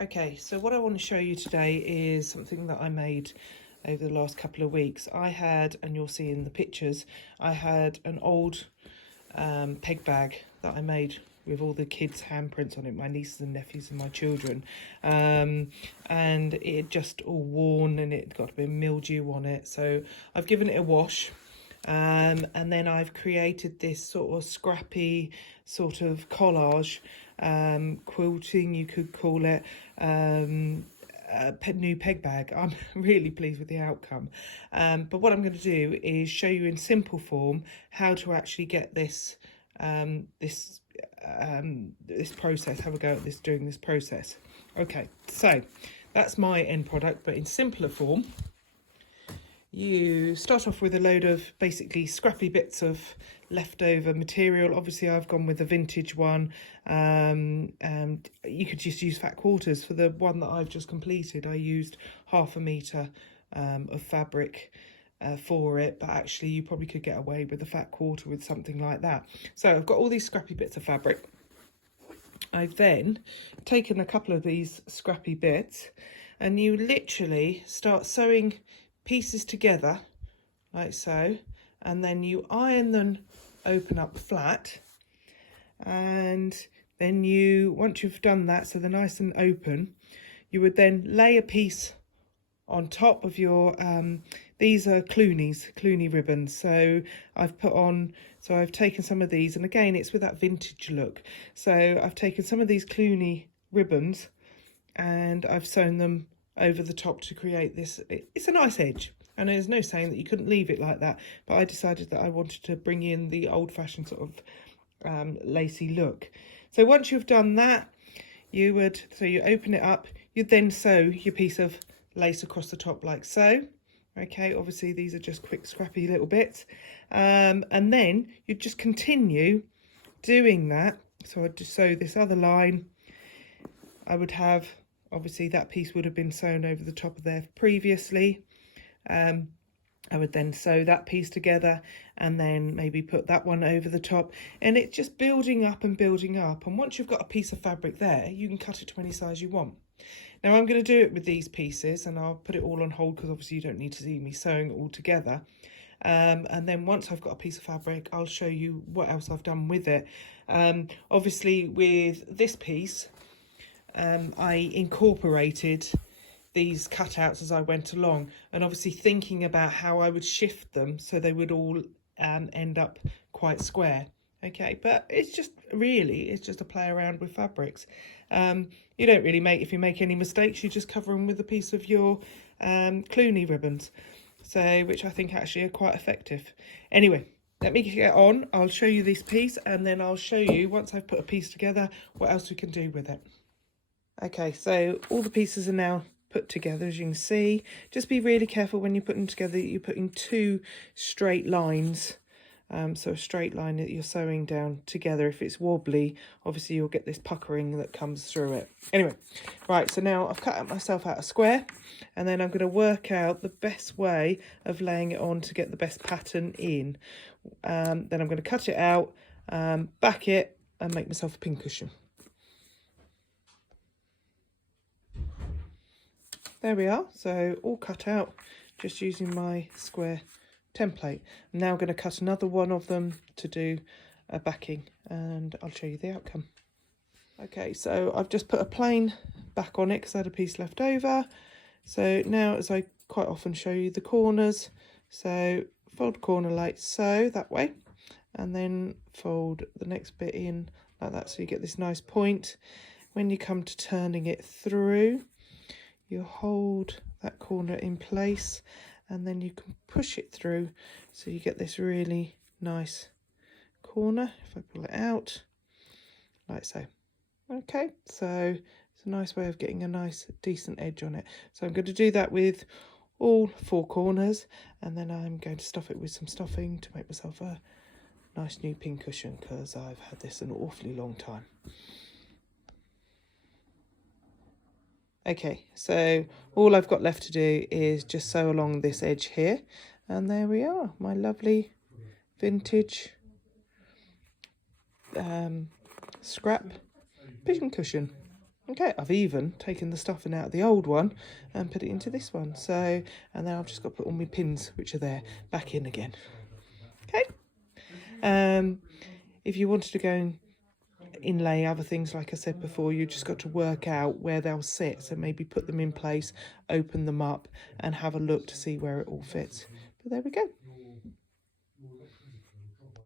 Okay, so what I want to show you today is something that I made over the last couple of weeks. I had, and you'll see in the pictures, I had an old peg bag that I made with all the kids' handprints on it, my nieces and nephews and my children. And it had just all worn and it got a bit of mildew on it. So I've given it a wash. And then I've created this sort of scrappy sort of collage, quilting you could call it, new peg bag. I'm really pleased with the outcome. But what I'm going to do is show you in simple form how to actually get this this process, have a go at this during this process. Okay, so that's my end product, but in simpler form. You start off with a load of basically scrappy bits of leftover material. Obviously I've gone with a vintage one, and you could just use fat quarters. For the one that I've just completed, I used 1/2 metre of fabric for it, but actually you probably could get away with a fat quarter with something like that. So I've got all these scrappy bits of fabric. I've then taken a couple of these scrappy bits, and you literally start sewing pieces together like so, and then you iron them open up flat, and then once you've done that so they're nice and open, you would then lay a piece on top of your these are Cluny ribbons. So I've taken some of these, and again it's with that vintage look, so I've taken some of these Cluny ribbons and I've sewn them over the top to create this. It's a nice edge, and there's no saying that you couldn't leave it like that, but I decided that I wanted to bring in the old-fashioned sort of lacy look. So once you've done that, you open it up, you'd then sew your piece of lace across the top like so. Okay, obviously these are just quick scrappy little bits, and then you'd just continue doing that. So I'd just sew this other line. I would have, obviously that piece would have been sewn over the top of there previously. I would then sew that piece together and then maybe put that one over the top, and it's just building up and building up. And once you've got a piece of fabric there, you can cut it to any size you want. Now I'm going to do it with these pieces, and I'll put it all on hold because obviously you don't need to see me sewing it all together. And then once I've got a piece of fabric, I'll show you what else I've done with it. Obviously with this piece, I incorporated these cutouts as I went along, and obviously thinking about how I would shift them so they would all end up quite square. Okay, but it's just a play around with fabrics. You don't really if you make any mistakes, you just cover them with a piece of your Cluny ribbons, so which I think actually are quite effective. Anyway, let me get on. I'll show you this piece, and then I'll show you, once I've put a piece together, what else we can do with it. Okay, so all the pieces are now put together, as you can see. Just be really careful when you put them together, you're putting 2 straight lines. So a straight line that you're sewing down together. If it's wobbly, obviously you'll get this puckering that comes through it. Anyway, right, so now I've cut myself out a square, and then I'm going to work out the best way of laying it on to get the best pattern in. Then I'm going to cut it out, back it, and make myself a pincushion. There we are, so all cut out, just using my square template. I'm now going to cut another one of them to do a backing, and I'll show you the outcome. Okay, so I've just put a plain back on it because I had a piece left over. So now, as I quite often show you, the corners, so fold corner like so, that way, and then fold the next bit in like that, so you get this nice point. When you come to turning it through, you hold that corner in place, and then you can push it through so you get this really nice corner. If I pull it out like so. Okay, so it's a nice way of getting a nice decent edge on it. So I'm going to do that with all 4 corners, and then I'm going to stuff it with some stuffing to make myself a nice new pincushion, because I've had this an awfully long time. Okay, so all I've got left to do is just sew along this edge here, and there we are, my lovely vintage scrap pincushion. Okay, I've even taken the stuffing out of the old one and put it into this one. So, and then I've just got to put all my pins, which are there, back in again. Okay. If you wanted to go and inlay other things, like I said before, you just got to work out where they'll sit. So maybe put them in place, open them up and have a look to see where it all fits. But there we go.